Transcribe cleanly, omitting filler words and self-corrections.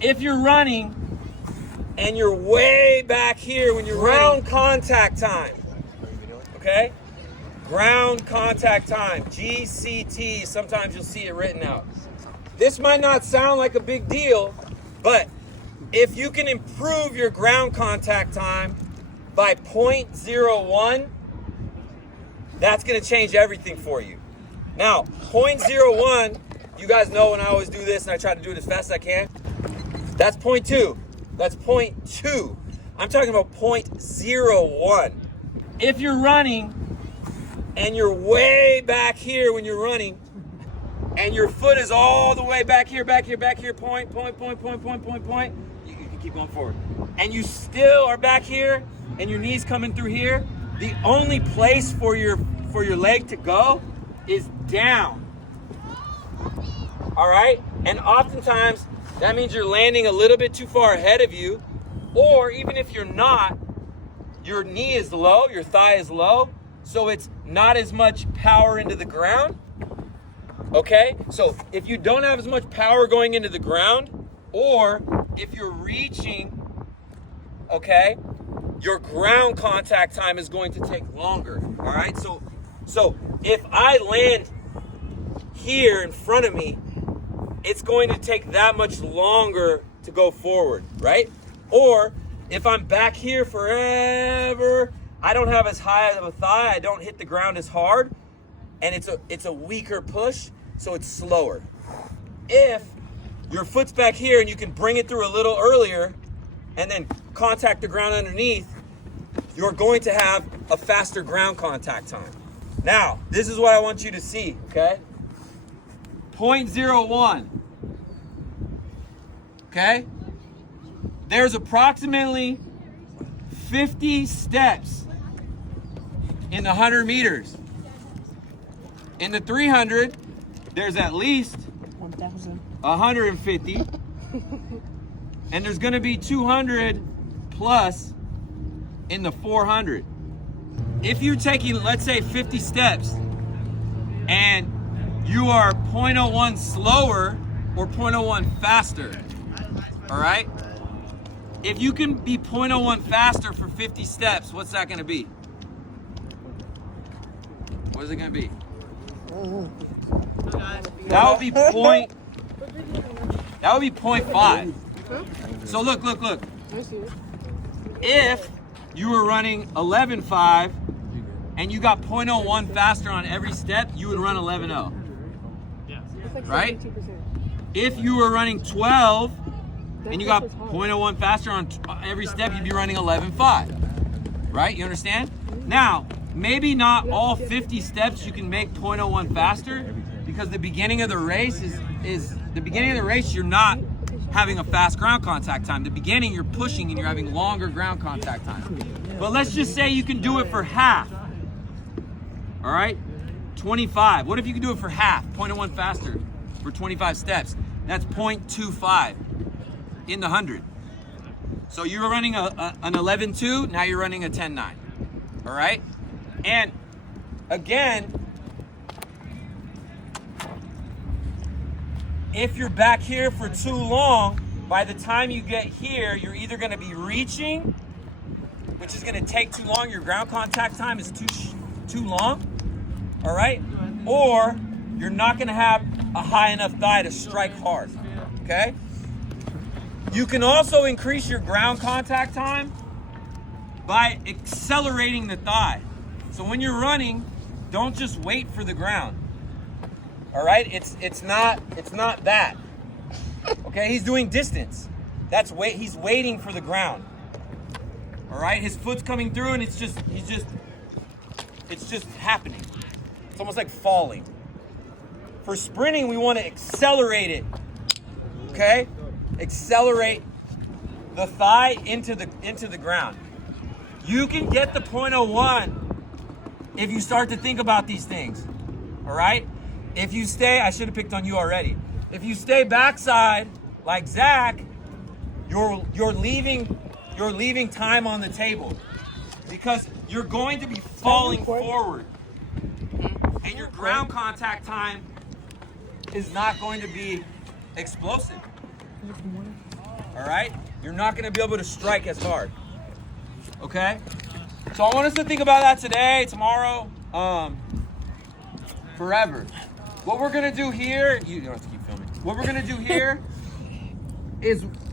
if you're running and you're way back here when you're ground contact time, okay? Ground contact time, GCT, sometimes you'll see it written out. This might not sound like a big deal, but if you can improve your ground contact time by 0.01, that's gonna change everything for you. Now, 0.01, you guys know when I always do this and I try to do it as fast as I can, that's 0.2. That's 0.2. I'm talking about 0.01. If you're running and you're way back here when you're running, and your foot is all the way back here, point, you can keep going forward. And you still are back here, and your knees coming through here, the only place for your leg to go is down. All right? And oftentimes, that means you're landing a little bit too far ahead of you, or even if you're not, your knee is low, your thigh is low, so it's not as much power into the ground. Okay, so if you don't have as much power going into the ground, or if you're reaching, okay, your ground contact time is going to take longer. All right, so if I land here in front of me, it's going to take that much longer to go forward, right? Or if I'm back here forever, I don't have as high of a thigh, I don't hit the ground as hard, and it's a weaker push, so it's slower. If your foot's back here and you can bring it through a little earlier and then contact the ground underneath, you're going to have a faster ground contact time. Now, this is what I want you to see, okay? 0.01, okay? There's approximately 50 steps in the 100 meters. In the 300, there's at least 150, and there's gonna be 200 plus in the 400. If you're taking, let's say, 50 steps, and you are 0.01 slower or 0.01 faster, all right? If you can be 0.01 faster for 50 steps, what's that gonna be? What is it gonna be? That would be 0.5. So look. If you were running 11.5 and you got 0.01 faster on every step, you would run 11.0. Right? If you were running 12 and you got 0.01 faster on every step, you'd be running 11.5. Right? You understand? Now, maybe not all 50 steps you can make 0.01 faster, because the beginning of the race is the beginning of the race, you're not having a fast ground contact time. The beginning, you're pushing and you're having longer ground contact time. But let's just say you can do it for half. All right? 25. What if you can do it for half, 0.01 faster for 25 steps? That's 0.25 in the 100. So you were running an 11.2, now you're running a 10.9. All right? And again, if you're back here for too long, by the time you get here, you're either going to be reaching, which is going to take too long. Your ground contact time is too long, all right? Or you're not going to have a high enough thigh to strike hard, okay? You can also increase your ground contact time by accelerating the thigh. So when you're running, don't just wait for the ground. All right, it's not that. Okay, he's doing distance. He's waiting for the ground. All right, his foot's coming through, and it's just happening. It's almost like falling. For sprinting, we want to accelerate it. Okay, accelerate the thigh into the ground. You can get the 0.01 if you start to think about these things. All right. If you stay, I should have picked on you already. If you stay backside like Zach, you're leaving time on the table, because you're going to be falling forward, and your ground contact time is not going to be explosive. all right? You're not going to be able to strike as hard, okay? So I want us to think about that today, tomorrow, forever. What we're going to do here, you don't have to keep filming. What we're going to do here is